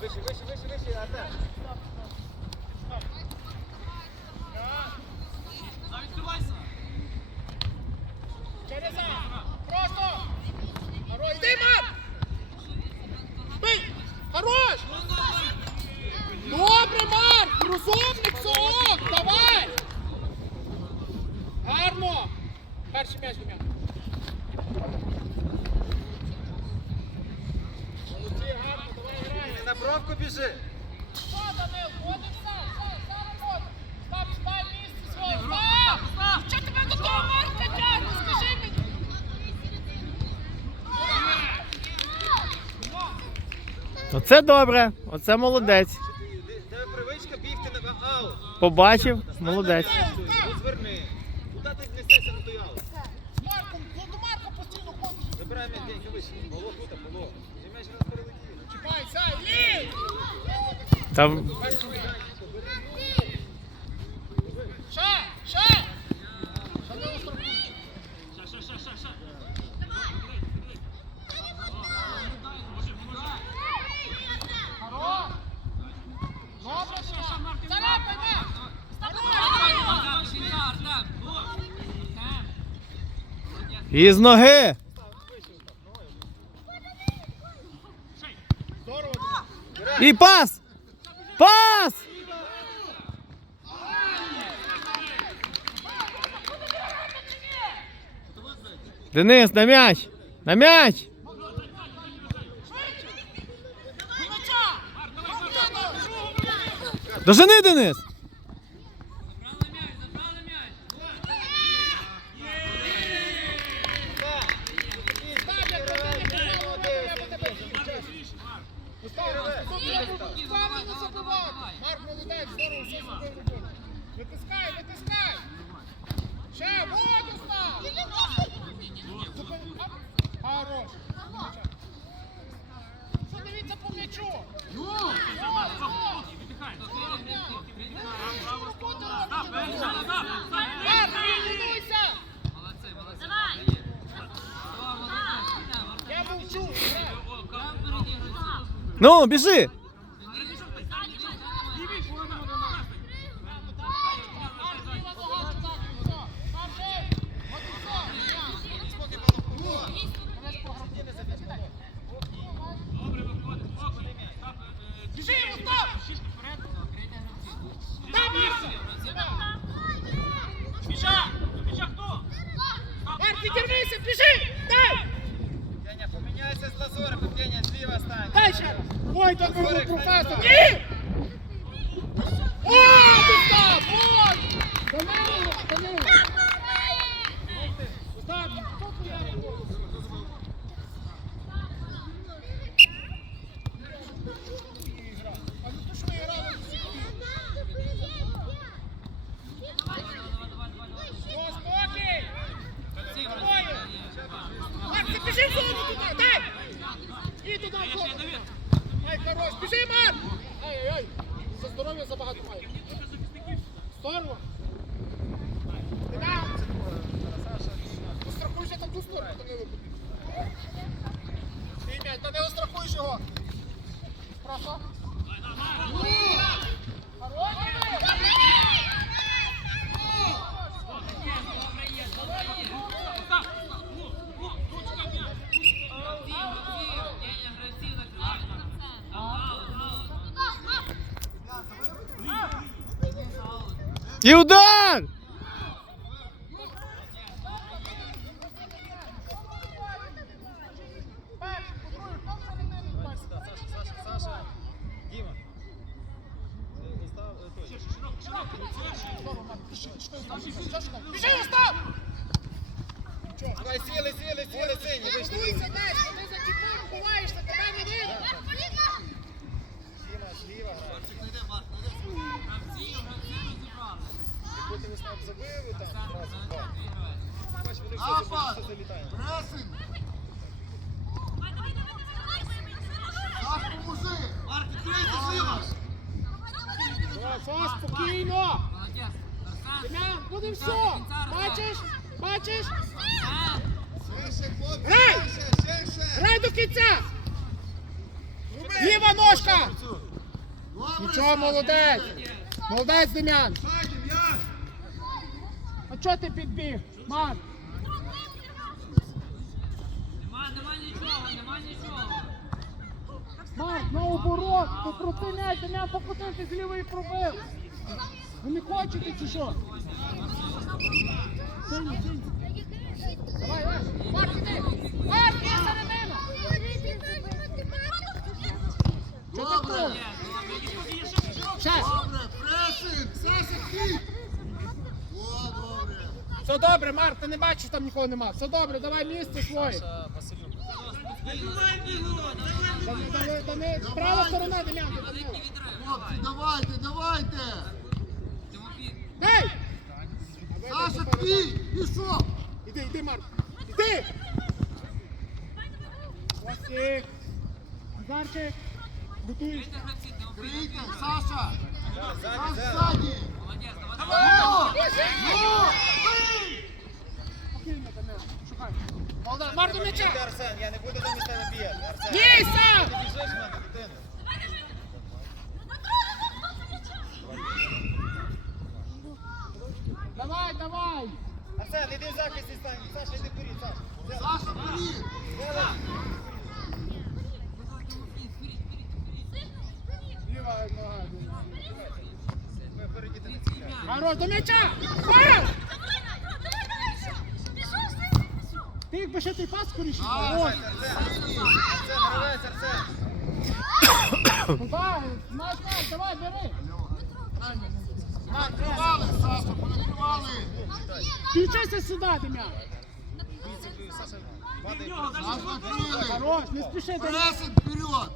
вище, вище, вище, вище, Артем. Завідкривайся. Череза. Просто. Хорош. Йди, мам! Бий! Хорош! Добре, Марк! Розумно! Оце добре, оце молодець. Це привичка бігти на аут. Побачив, молодець. Зверни. Куди ти знесешся на той аут? Марком, до Марка постійно ходиш. Забирай мене, день, вище. Було тут, було. Чіпай, сай, лів! Та... Із ноги. І пас! Пас! Денис, на м'яч! На м'яч! Дожени, Денис! Ну, бежи! Boa, então vamos pro festa. Aqui! Boa, Gustavo! Boa! Tomamos! Yıldar! не все. Бачиш? Бачиш? Грай! Грай до кінця! Ліва ножка! Нічого, молодець! Молодець, Дем'ян! А чого ти підбіг? Мар! Нема, нема нічого, нема нічого. Марк, на оборот, покрути м'яч, Дем'ян з лівої пробив. Ви не хочете чи що? Все. Добре, Марк, ти не бачиш, там нікого нема. Все добре, давай місце своє. Права сторона, Дем'ян, давайте, давайте! Ей! Саша, твій! Пішов! Іди, іди, Марк. Іди! Васик. Назарчик. Готуй. Крийте, Саша! Саша, Ззаді, ззаді! Ну! Ну! Спокійно, Дем'ян. Шукай. Молодець. Марк до Ти, м'яча. Арсен, я не буду замість тебе бігати. Арсен, Бійся! ти біжиш в мене, дитина. Давай, давай. Арсен, іди в захисті стань. Саша, іди вперед, Саша. Саша, привіт! Ліва нога. Впереді ти не цікаві. Хорош, до м'яча. Пас! Ти якби ще той пас скоріше. Хорош. Арсен, Арсен, наривайся, Арсен. Давай, наш наш, давай, бери. Понакривали, Саша, понакривали! Включайся сюди, Дем'ян. Хорош, не спіши, Дем'ян. Вперед!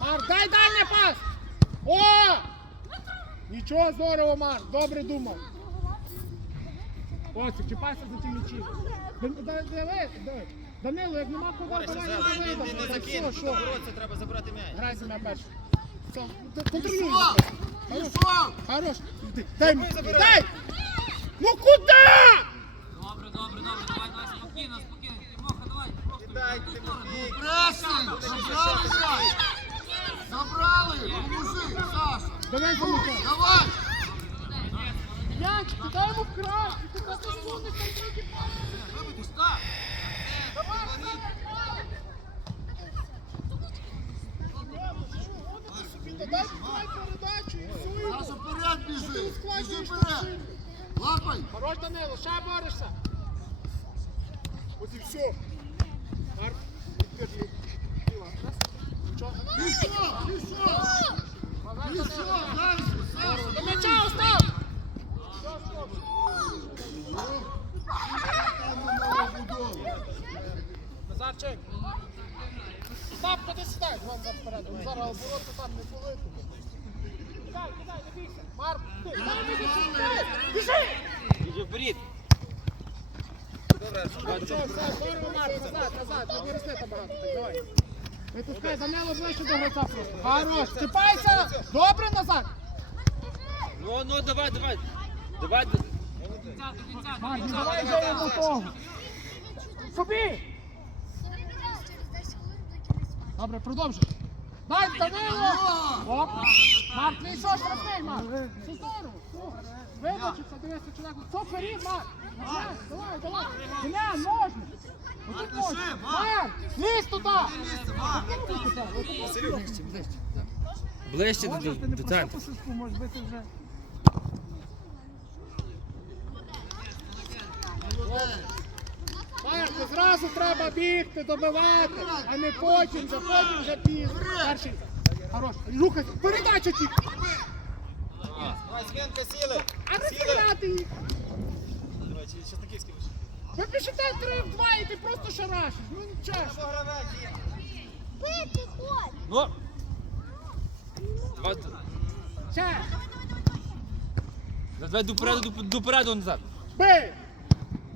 Марк, дай дальня пас! О! Нічого здорово, Марк, добре думав. Ось, чіпайся за ті м'ячі. Да-. Данило, як нема куди, Борися, давай зараз. не не Все, тут що? боротися, треба забрати м'яч. Грай за мене перший. Все, контролюй. Пішов! Хорош, Пішов! хорош. Дай, дай! Ну куди? Добре, добре, добре, давай, давай, спокійно, спокійно. Тимоха, давай, просто. Кидай, Тимофій. Пресинг! Забрали м'яч! Забрали! Поможи, Саша! Давай м'яча. Давай! М'яч, дай йому край. Ти просто сунеш там тільки пас. Давай, давай, давай. Дай дай передачу і всю його. Саша, вперед біжи! Ти Біжи складуєш вперед! машину. Лапай! Хорош, Данило, ще борешся. От і все. Марк, відкрий. Нічого. Пішов! Пішов! Пішов! Дальше, Саша! До м'яча остав! Назарчик. Став, куди сідай? Вон за вперед. Вон Зараз оборот там не полити. Кидай, кидай, не бійся. Марк, ти, дай, не бійся, дай! Біжи! Іди вперед. Добре, Арсен. Все, все, здорово, Марк, назад, назад, не там багато, давай. Витискай, Данило ближче до гравця просто. Хорош, чіпайся! Добре, назад! Ну, ну, давай, давай. Давай. Марк, кінця. давай вже йому того. Собі! Добре, продовжуй. Дай, Данило! Оп! Марк, не йшов штрафний, Марк! Все Вибачиться, дивися, чоловік. Все вперед, Марк! Давай, давай! Дем'ян, можна! Отут можна! Марк, лізь туди! Ближче до, до, до центру. Може бути вже... Марко, зразу треба бігти, добивати, а не потім, вже потім вже пізно. Перший. Хорош. Рухайся. Передача тільки. Давай, сіли. А не Сіли. стріляти їх. Давай, чи- Чесноківський вийшов. Ви пишете 3 в 2 і ти просто шарашиш. Ну нічого. Що гравець є? Ну. Давай, Ще. давай допереду, доп- допереду назад. Бий.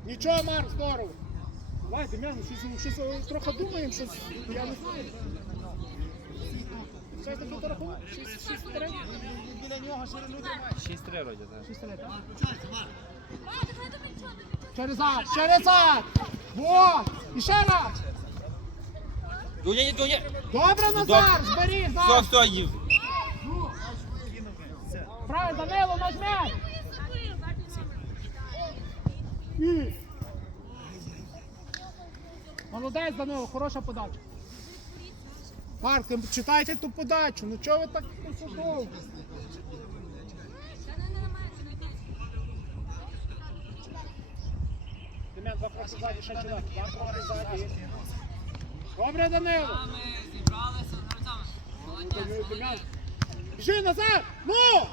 Нічого, Марк, здорово. Давай, Дем'ян, щось, щось трохи думаємо, щось, я не знаю. Щось рахунок? Біля нього. 6-3 вроді, так. Шість, три, так? Через зад, через зад! Вот! І ще раз! Дуня, Дуня. Добре, Назар, збери, Все, зараз. все, їв. Правильно, Данило, нажмяй. І. Молодець, Данило, хороша подача. Марк, ти читайте ту подачу. Ну чого ви так довго? Добре, Данило. Біжи назад! Ну!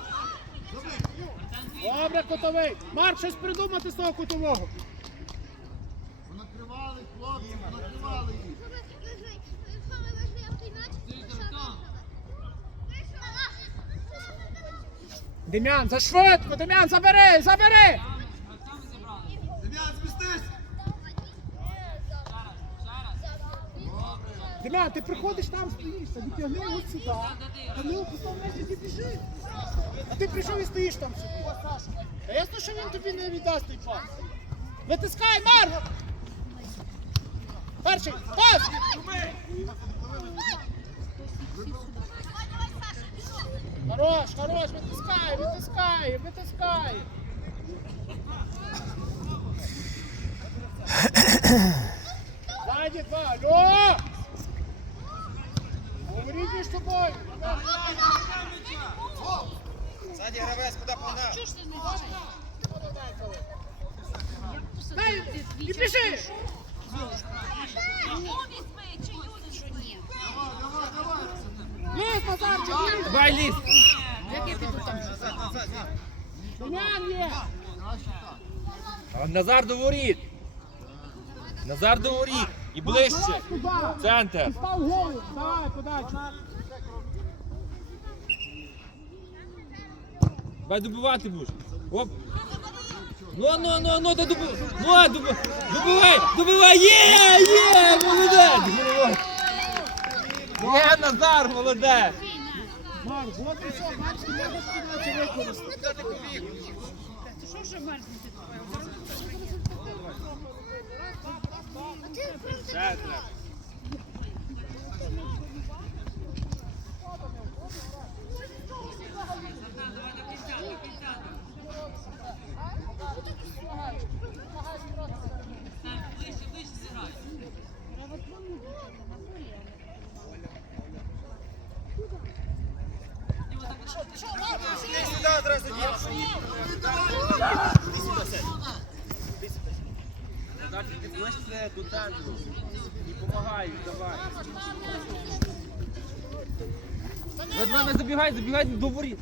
Добре, котовий. Марк, щось придумати з того кутового. Накривали, хлопці, накривали їх. Дем'ян, зашвидко! Дем'ян, забери! Забери! Дем'ян, змістись! Дем'ян, ти приходиш там, стоїш, та відтягни ось сюди. Данило, постав м'яч і біжи. А ти прийшов і стоїш там. Та ясно, що він тобі не віддасть той пас. Витискай, Марк! Перший, пас! Хорош, хорош, витискай, витискай, витискай. Ззаді два, алло! Говоріть між собою. Ззаді гравець, куди погнав? Дай, і біжи! Лізь, Назарчик, лізь! Давай, ліс. Назад, назад, ні. Дем'ян є! Назар до воріт. Назар до воріт. І ближче. Центр. Давай, подачу. Давай добивати будеш. Оп. Ну, ну, ну, ну, та доби... Ну, доби... добивай, добивай, є, є, молодець. Є, Назар, молодець. Марк, от і все, бачите, можна подачу використати. Куди ти до Ти Ти до центру. І помагай, давай. Ви два не забігай, забігай до воріт.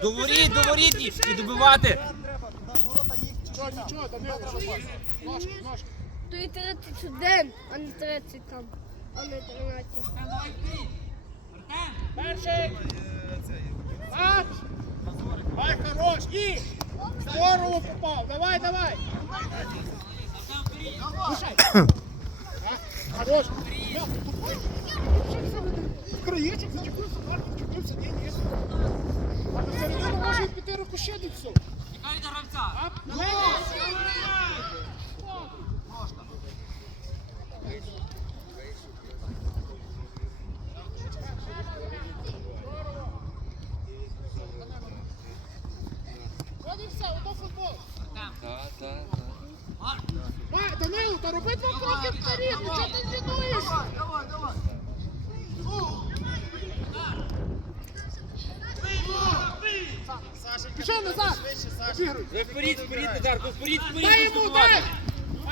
До воріт, до воріт і, і добивати. То і 31, а не 30 там, а не 13. Перший. Так. Давай, хорош. І. Здорово попав. Давай, давай. Хорош. Краєчок все. Тікай до гравця. А, давай. Все, ото футбол. Ма, Данило, та роби два кроки вперед, ну чого ти зінуєш? Давай, давай! давай. Пішов назад. Обігруй. Ви вперед, вперед, ви вперед, вперед. Дай йому, дай!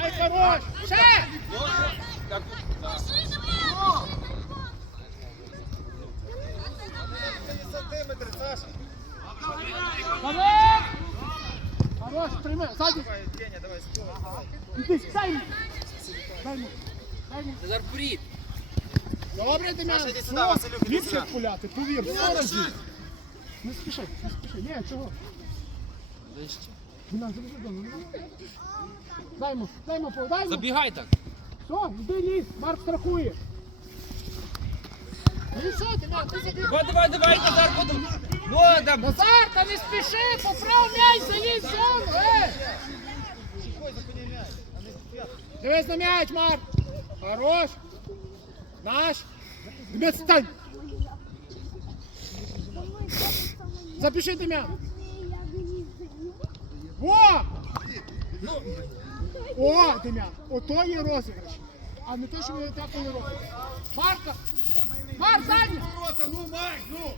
Ай, хорош! Ще! Так, Сантиметр, Саша. Давай! Хорош, прийми, ззаді. Давай, Деня, давай, скоро. Дай йому. Дай йому. Назар, вперед. Добре, Дем'ян. Саша, іди сюди, Василюк, іди Ліпше пуляти, повір, сто разів. Не спіши, не спіши. Ні, чого? Дем'ян, завжди дома. Дай йому, дай йому, дай йому. Забігай так. Все, йди ліс, Марк страхує. Ну все, Дем'ян, ти забіг. О, давай, давай, Назар. О, там. Назар, та не спіши, поправ м'яч, заїдь в зону, е! Дивись на м'яч, Марк. Хорош. Наш. Дем'ян, стань. Запиши, Дем'ян. О! О, Дем'ян, ото є розіграш. А не те, що ви так не робите. Марка! Марк, задній! Ворота, ну, Марк, ну!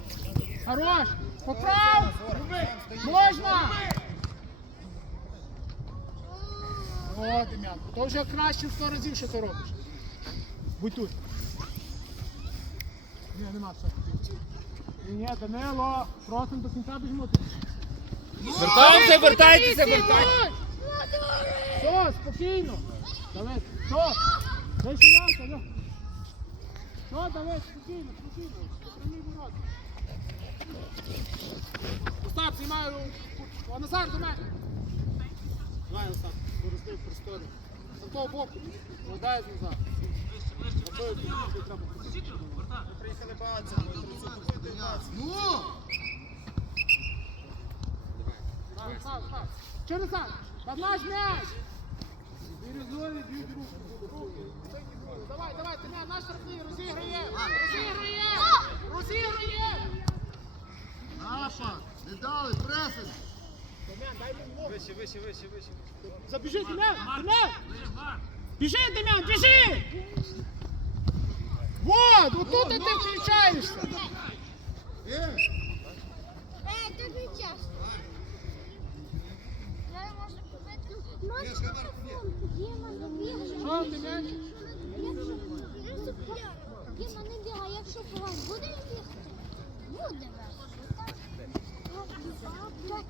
Хорош! Поправ! Можна! О, Дем'ян, то вже краще в 100 разів, що ти робиш. Будь тут. Ні, нема все. Ні, ні, Данило, просимо до кінця біжимо. Вертаємося, вертайтеся, вертайтеся. Все, спокійно. Давай, що? Дай сюди, да. Що, давай, спокійно, спокійно. Прямі ворота. Остап, знімаю. О, Назар, до мене. Давай, Остап, користуй просторі. З того боку. Тобі треба. Приїхали бавитися, купити. Ну! Став, став, став. Що Назар? Под наш м'яч. Бірюзові б'ють руку. Давай, давай, ти м'яч, наш штрафний, розіграємо. Розіграємо. Розіграємо. Наша! Не дали, пресинг! Дем'ян, дай мені ногу. Вище, вище, вище, вище. Забіжи, Дем'ян, Дем'ян! Біжи, Дем'ян, біжи! Вот, вот тут ти включаєшся. Е! Е, тобі час. Я можу купити. Діма, не бігай. Що ти м'яч? Діма, не бігай, якщо погано. Буде бігати? Буде. Повністю мене.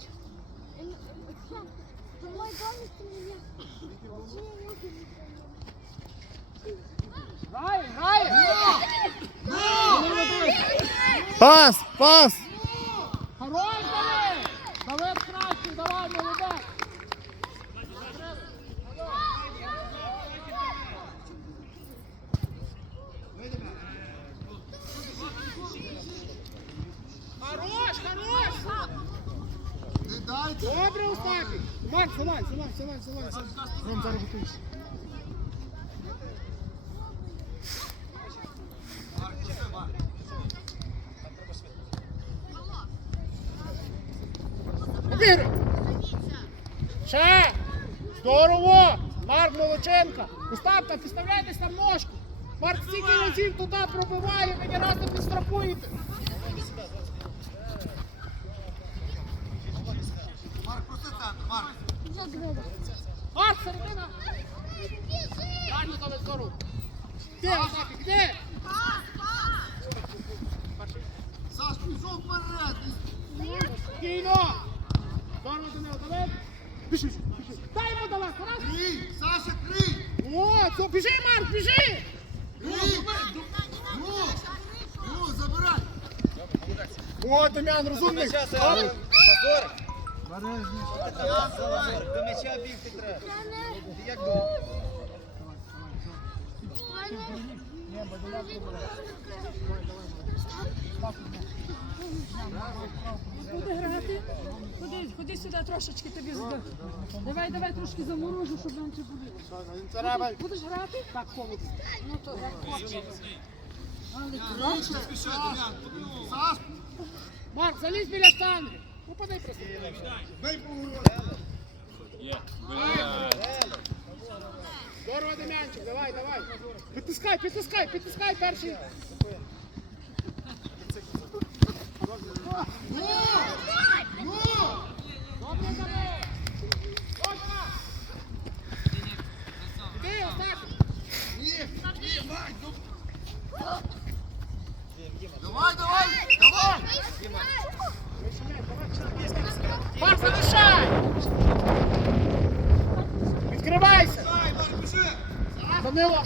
Грає, грає! Пас, пас. Хорош, Давид! Давид краще, давай, молодець! Хорош, хорош! Не дайте! Добре, Остапік! Марк, залазь, залазь, залазь, залазь, залазь. Ром, зараз готуйся. Обігруй! Ще! Здорово! Марк Молоченка! Остапка, підставляйтесь там ножку! Марк разів туди пробиває, ви ні разу не підстрахуєте! Марк, просто центр, Марк! Марк, середина! Дальню дали зору! Де, Остапік, де? Саш, пішов вперед! Спокійно! Здорово, Данило, давай! Біжи, біжи! Дай йому давай, раз! Крий! Саша, крий! О, це, біжи, Марк, біжи! Крий! Ну! Ну, забирай! О, Дем'ян, розумний! Позор. До м'яча бігти треба. Ти як думав? Буде грати. Ходи, ходи сюди трошечки тобі збив. Давай, давай трошки заморожу, щоб нам це буде. Будеш грати? так холодно. Ну то як хочеш. Саш, Марк, залізь біля штанги! Упадай просто. Здорово, Дем'янчик, давай, давай. Підтискай, підтискай, підтискай перший. Ну! Ну! Добре, Давид. Іди, Остап. Ні! Ні, Марк! Ну! Давай, давай! Давай! Відкривайся. Данило,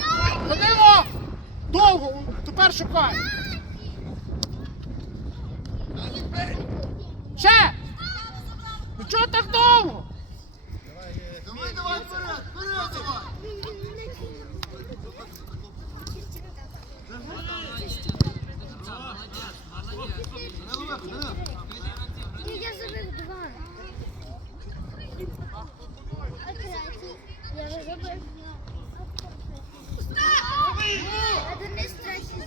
Данило! Довго, тепер шукай. Ще! Ну чого так довго? Давай, давай, вперед! Вперед, давай! Не лови, не лови. Я забив два. А третій? Я вже забив. А Денис третій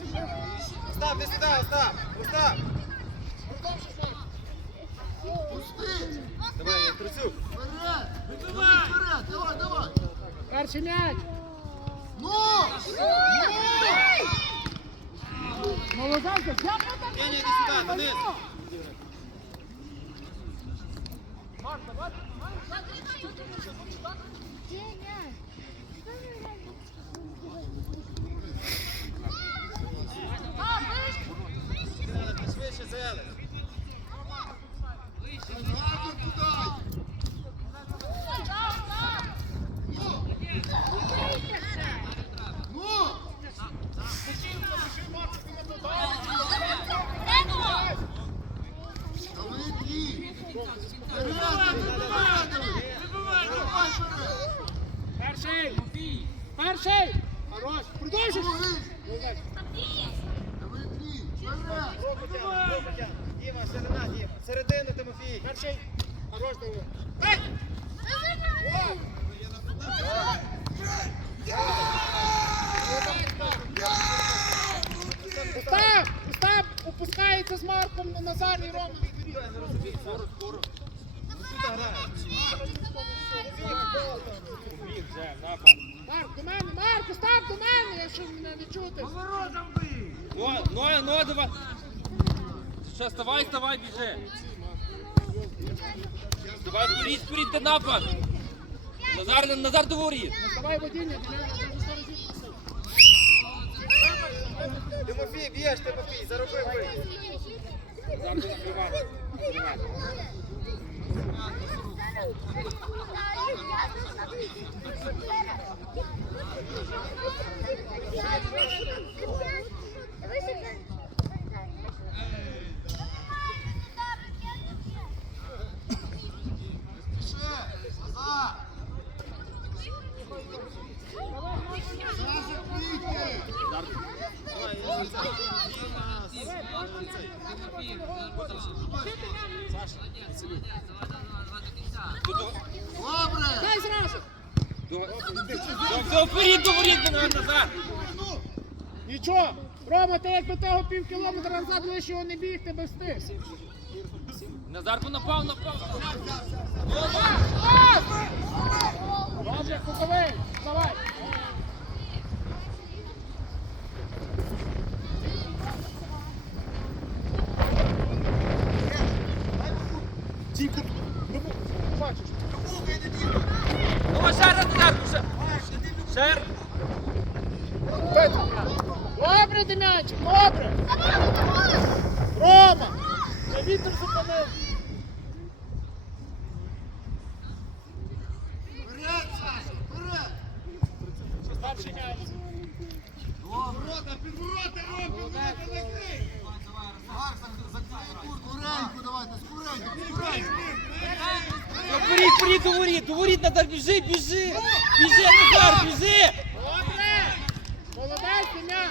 Іди сюди, Остап! Остап! Продовжуй, Марк. Пусти! Давай, Трусюк! Вперед! Вперед! Давай, давай! Перший м'яч. Ну! Молоденько, я не так. Ні, ні, іди сюди, Денис! Швидше, Зелен! Гарно туди! Ну! Давай дві! Вперед! Вперед! Давай вперед! Перший. Перший. Хорош. Продовжуй. Діма, середина, Діма! Середину, Тимофій! Перший. Хорош, Давид. Ей! Остап! Остап опускається з Марком на Назар і Рома. Марк, до мене, Марк, Остап, до мене, якщо мене не чути. Ну, ну, ну, давай. Ще вставай, вставай, біжи. Давай, вперед, вперед, ти напад. Назар, Назар до воріт. Давай водіння, до мене, я вже сто разів просив. Тимофій, б'єш, Тимофій, зароби ви. Ще! Назад! Саша, вийти! Добре! Дай зразу. Все, все, вперед до воріт, Назар. Нічого. Рома, ти якби того пів кілометра назад лише його не біг, ти би встиг. Назар напав, напав. Добре, кутовий, давай. Тільки, ну, бачиш. Ну, ще раз, Назар, ще. Ще. Петро. Добре, Дем'янчик, добре. Рома, не вітер зупинив. Вперед, Саша! Вперед! М'яч. Ворота, під ворота, Ром, під ворота, закрий! Марк, зак- закрий куртку. Скоренько давайте, скоренько, скоренько! Вперед, вперед, до воріт, до воріт, Назар, біжи, біжи. Біжи, Назар, біжи. Добре! Молодець, Дем'ян!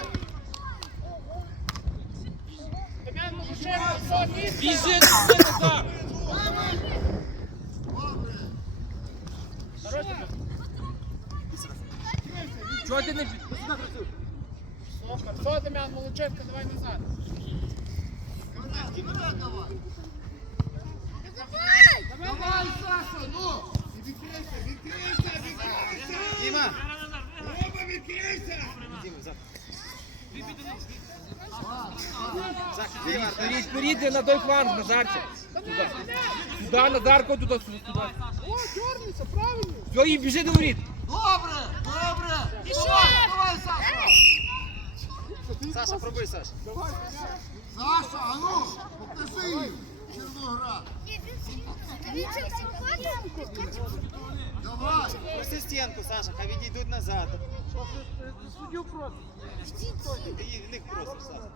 Дем'ян, ну ще раз, місце! Біжи, біжи, Назар. Хорош, Дем'ян. Чого ти не... бі- Супер, все, Дем'ян, молодчинка, давай назад. Вперед давай! Давай, Саша, ну! І відкрийся, відкрийся, відкрийся! Діма! Рома, вперед, на той фланг, Назарчик. Туди. Туди, Назарко, туди, туди. О, дернися, правильно. Все, і біжи до воріт. Добре, добре! Давай, давай, Саша! Саша, пробуй, Саша. Саша, а ну, покажи їм! Червоноград! Давай! Проси стінку, Саша, хай відійдуть назад. Суддю просто. В них просиш, Саша.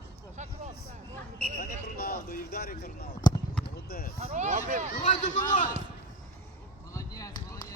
Таня Роналду, і вдарик Роналду. Молодець. Добре. Давай, добивай! Молодець, молодець.